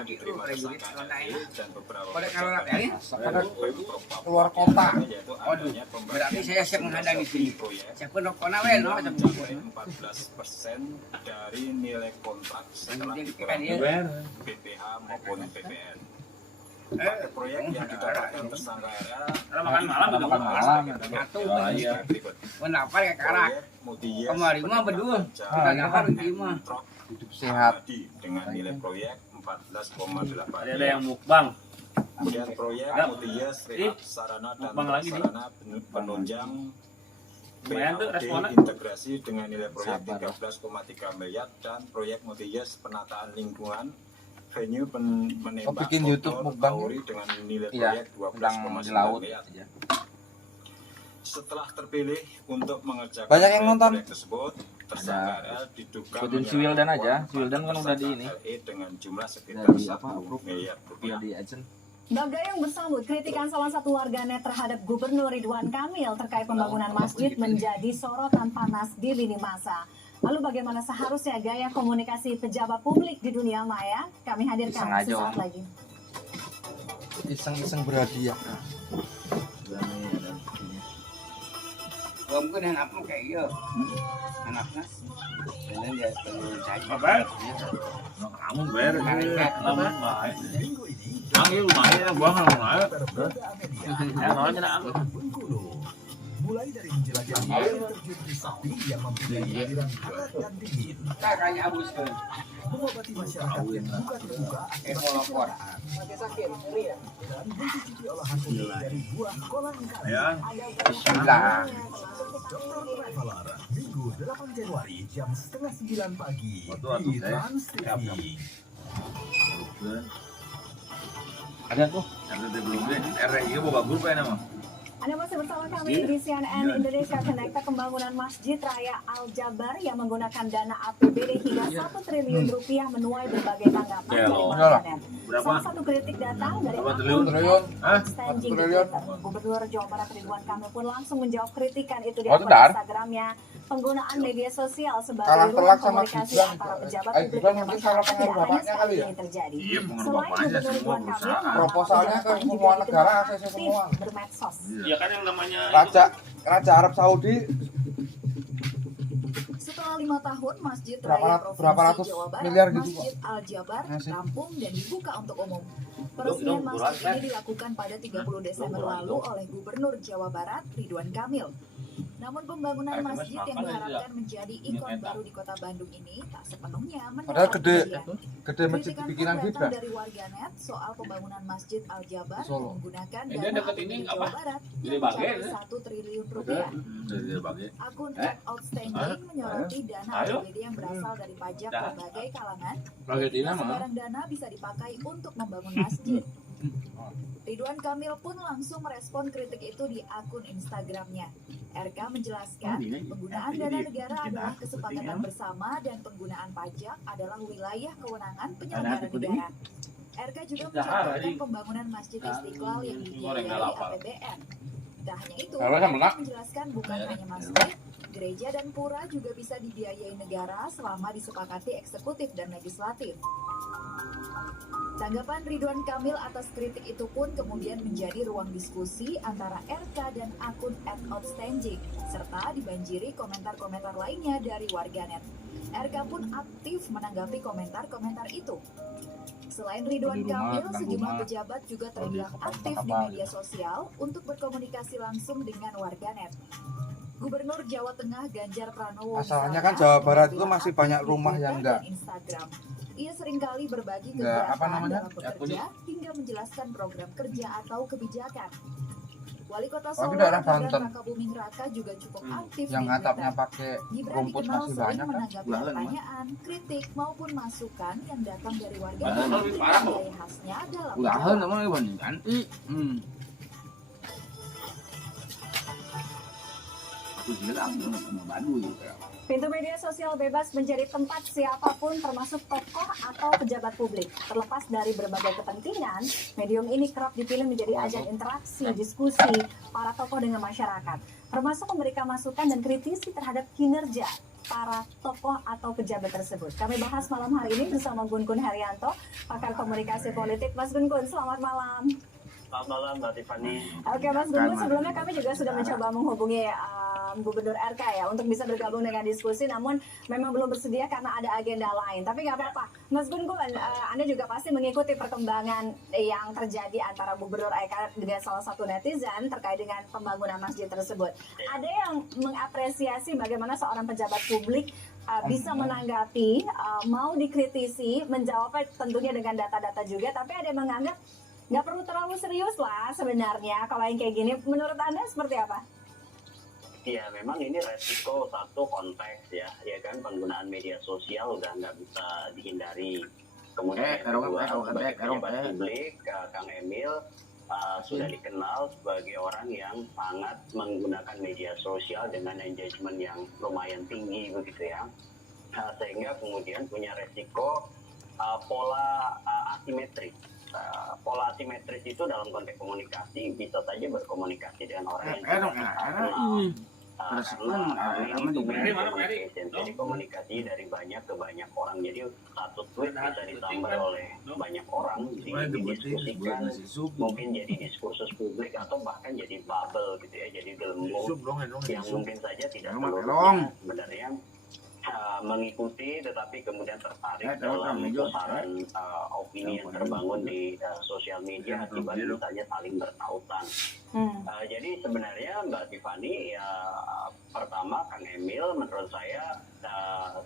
enak itu prajurit kalau nggak enak. Kalau rakyat ini keluar kota. waduh, berarti saya siap menghadang di sini. Siapa rokok nawel, no? 14% dari nilai kontrak setelah dikurangi BPH maupun PPN. Proyek yang didapatkan tersangka RA makan malam berikut. Kenapa ya karak? Kemarin mah berdua, kita ngapar di mah. Hidup sehat. Dengan nilai proyek 14,8. Ada yang mukbang. Kemudian proyek Mutias sarana dan prasarana penunjang PAUD integrasi dengan nilai proyek 13,3 miliar dan proyek Mutias penataan lingkungan venue menembak bikin YouTube mukbang dengan nilai proyek 12,9 miliar. Setelah terpilih untuk mengerjakan banyak yang nonton proyek tersebut, tersangka RL diduga ikutin si Wildan aja. Si Wildan kan udah di ini. dengan jumlah sekitar 1 miliar rupiah. Di Adsen. Bagayang bersambut kritikan salah satu warganet terhadap Gubernur Ridwan Kamil terkait pembangunan masjid menjadi sorotan panas di lini masa. Lalu bagaimana seharusnya gaya komunikasi pejabat publik di dunia maya? Kami hadirkan sesaat lagi. Iseng-iseng berhadiah. Mungkin anak mau kayak gitu. Anaknya dan dia saya Apa? Kamu bayar lama baik. Panggil lumayan, gua nggak mau. Ya nolnya nak. Mulai dari menjelajahi air terjun Trisakti yang mempunyai aliran hangat dan dingin, kakaknya abus kan. mengobati masyarakat yang buka terbuka Ekolopor. dan mencicipi olahan unik dari buah kolang kaling. Ya. Bismillah. Dr. Traveler, Minggu 8 Januari jam 8:30 pagi Waktu di Trans TV. Ada tuh. Yang tadi belum deh. RI bawa grup ya nama. Anda masih bersama kami di CNN Indonesia Connected. Pembangunan Masjid Raya Al Jabar yang menggunakan dana APBD hingga 1 triliun rupiah menuai berbagai tanggapan dari warganet. Salah satu kritik datang dari Triliun. standing Triliun. Gubernur Jawa Barat Ridwan Kamil pun langsung menjawab kritikan itu di Oh, akun bentar. Instagramnya. Penggunaan media sosial sebagai Kalah ruang telak sama komunikasi Gibran. antara pejabat Eh, publik Gibran dengan mungkin salah masyarakat pengaruh tidak hanya bapaknya kali sekali ya? ini terjadi. Iya, pengaruh Selain bapaknya Gubernur semua Ridwan Kamil, perusahaan. Proposalnya ke semua negara, ACC semua. bermedsos. Ya kan yang namanya Raja Arab Saudi Setelah 5 tahun, Masjid Berapa Raya ratus Provinsi Jawa Barat, miliar gitu, Masjid Al Jabar, Ngasih. rampung dan dibuka untuk umum. Peresmian masjid kan? ini dilakukan pada 30 Desember lalu oleh Gubernur Jawa Barat, Ridwan Kamil. Namun pembangunan masjid yang diharapkan menjadi ikon baru di kota Bandung ini tak sepenuhnya padahal mendapat gede pujian. masjid Kritikan bikinan pun Gibran. datang dari warganet soal pembangunan Masjid Al Jabar Solo. menggunakan Dia dana dekat ini APBD apa? Jawa Barat Gede yang Bage, mencapai 1 triliun rupiah. Dari bagi. Akun @outstanding menyoroti dana Ayo. APBD yang berasal dari pajak berbagai kalangan. Argentina mah. Sebarang dana bisa dipakai untuk membangun masjid. Ridwan Kamil pun langsung merespon kritik itu di akun Instagramnya. RK menjelaskan, penggunaan dana negara adalah kesepakatan bersama dan penggunaan pajak adalah wilayah kewenangan penyelenggara negara. RK juga mencatatkan pembangunan Masjid Istiqlal yang dibiayai APBN. Tak hanya itu, RK menjelaskan bukan hanya masjid, gereja dan pura juga bisa dibiayai negara selama disepakati eksekutif dan legislatif. Tanggapan Ridwan Kamil atas kritik itu pun kemudian menjadi ruang diskusi antara RK dan akun @outstanding, serta dibanjiri komentar-komentar lainnya dari warganet. RK pun aktif menanggapi komentar-komentar itu. Selain Ridwan Kamil, sejumlah pejabat juga terlihat aktif di media sosial untuk berkomunikasi langsung dengan warganet. Gubernur Jawa Tengah Ganjar Pranowo Masalahnya kan misalnya, Jawa Barat itu membuat masih akun banyak di rumah Twitter yang enggak. dan Instagram. Ia seringkali berbagi Enggak, apa kegiatan namanya? dalam bekerja hingga menjelaskan program kerja atau kebijakan. Wali Kota Tapi Solo daerah Gibran Banten. Rakabuming Raka juga cukup aktif Yang di atapnya Twitter. pakai Gibran rumput dikenal masih sering banyak kan. menanggapi Bulanan, pertanyaan, kritik maupun masukan yang datang dari warga Bulanan lebih parah, kok. gaya khasnya dalam Udahan menjawab. namanya banding ganti. Aku bilang sama Baduy. Pintu media sosial bebas menjadi tempat siapapun termasuk tokoh atau pejabat publik. Terlepas dari berbagai kepentingan, medium ini kerap dipilih menjadi ajang interaksi, diskusi para tokoh dengan masyarakat, termasuk memberikan masukan dan kritisi terhadap kinerja para tokoh atau pejabat tersebut? Kami bahas malam hari ini bersama Gun Gun Herianto, pakar komunikasi politik. Mas Gun Gun, selamat malam. Selamat malam Mbak Tiffany. Oke Mas Gun Gun, sebelumnya kami juga sudah mencoba menghubungi Gubernur RK ya untuk bisa bergabung dengan diskusi, namun memang belum bersedia karena ada agenda lain. Tapi nggak apa-apa, Mas Gun Gun, Anda juga pasti mengikuti perkembangan yang terjadi antara Gubernur RK dengan salah satu netizen terkait dengan pembangunan masjid tersebut. Ada yang mengapresiasi bagaimana seorang pejabat publik bisa menanggapi, mau dikritisi, menjawabnya tentunya dengan data-data juga, tapi ada yang menganggap nggak perlu terlalu serius lah sebenarnya kalau yang kayak gini. Menurut Anda seperti apa? Ya memang ini resiko satu konteks ya kan, penggunaan media sosial udah nggak bisa dihindari. Kemudian yang kedua, sebagai pejabat publik, Kang Emil sudah dikenal sebagai orang yang sangat menggunakan media sosial dengan engagement yang lumayan tinggi begitu ya, sehingga kemudian punya resiko pola asimetris. Pola asimetris itu dalam konteks komunikasi bisa saja berkomunikasi dengan orang yang jadi komunikasi dari banyak ke banyak orang, jadi satu tweet bisa disambar oleh banyak orang, didiskusikan, mungkin jadi diskursus publik atau bahkan jadi bubble gitu ya, jadi gelembung yang mungkin saja tidak seluruhnya sebenarnya mengikuti, tetapi kemudian tertarik dalam pusaran opini yang terbangun di sosial media akibat misalnya saling bertautan. Jadi sebenarnya Mbak Tiffany, ya pertama Kang Emil menurut saya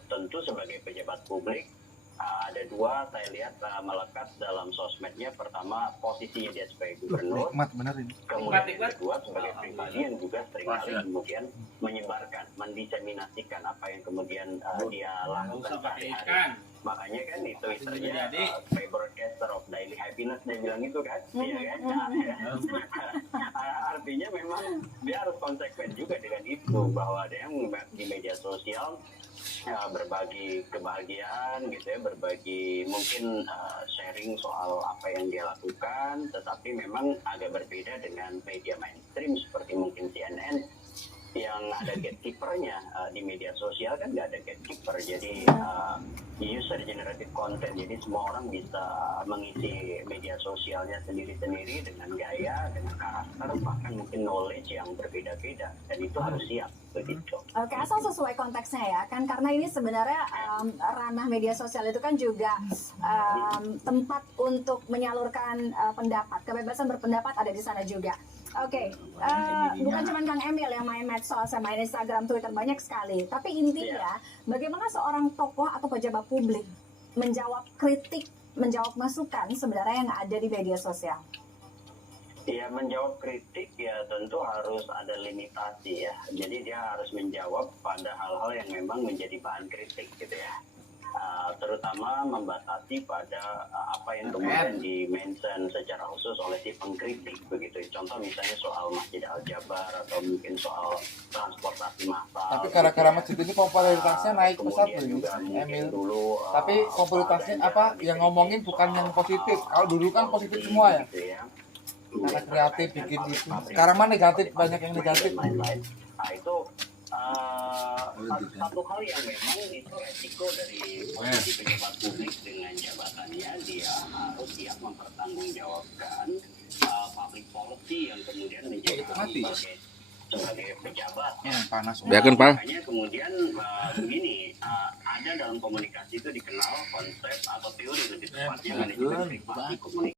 tentu sebagai pejabat publik ada dua saya lihat melekat dalam sosmednya. Pertama posisinya dia sebagai gubernur, kemudian yang kedua sebagai pribadi yang juga seringkali kemudian menyebarkan, mendiseminasikan apa yang kemudian dia lakukan sehari-hari. Makanya kan itu istilahnya broadcaster of daily happiness, dia bilang itu kan, iya kan? Artinya memang dia harus konsekuen juga dengan itu, bahwa ada yang di media sosial berbagi kebahagiaan gitu ya, berbagi mungkin sharing soal apa yang dia lakukan, tetapi memang agak berbeda dengan media mainstream seperti mungkin CNN yang ada gatekeepernya. Di media sosial kan nggak ada gatekeeper, jadi user generated content, jadi semua orang bisa mengisi media sosialnya sendiri-sendiri dengan gaya, dengan karakter, bahkan mungkin knowledge yang berbeda-beda, dan itu harus siap begitu. Oke, asal sesuai konteksnya ya kan, karena ini sebenarnya ranah media sosial itu kan juga tempat untuk menyalurkan pendapat, kebebasan berpendapat ada di sana juga. Oke, bukan cuma Kang Emil yang main medsos, main Instagram, Twitter, banyak sekali. Tapi intinya, bagaimana seorang tokoh atau pejabat publik menjawab kritik, menjawab masukan sebenarnya yang ada di media sosial? Ya, menjawab kritik ya tentu harus ada limitasi ya. Jadi dia harus menjawab pada hal-hal yang memang menjadi bahan kritik gitu ya. Terutama membatasi pada apa yang kemudian di-mention secara khusus oleh si pengkritik begitu. Contoh misalnya soal Masjid Al-Jabar atau mungkin soal transportasi massal. Tapi gara-gara masjid ini popularitasnya naik pesat Emil. Tapi popularitasnya apa yang ngomongin bukan yang positif. Kalau dulu kan positif semua ya. Karena kreatif bikin itu. Sekarang mah negatif, banyak yang negatif. Nah itu satu hal yang memang itu resiko dari posisi pejabat publik dengan jabatannya, dia harus siap mempertanggungjawabkan public policy yang kemudian menjadi sebagai pejabat. Makanya kemudian begini, ada dalam komunikasi itu dikenal konsep atau teori lebih tepatnya manajemen privasi komunikasi.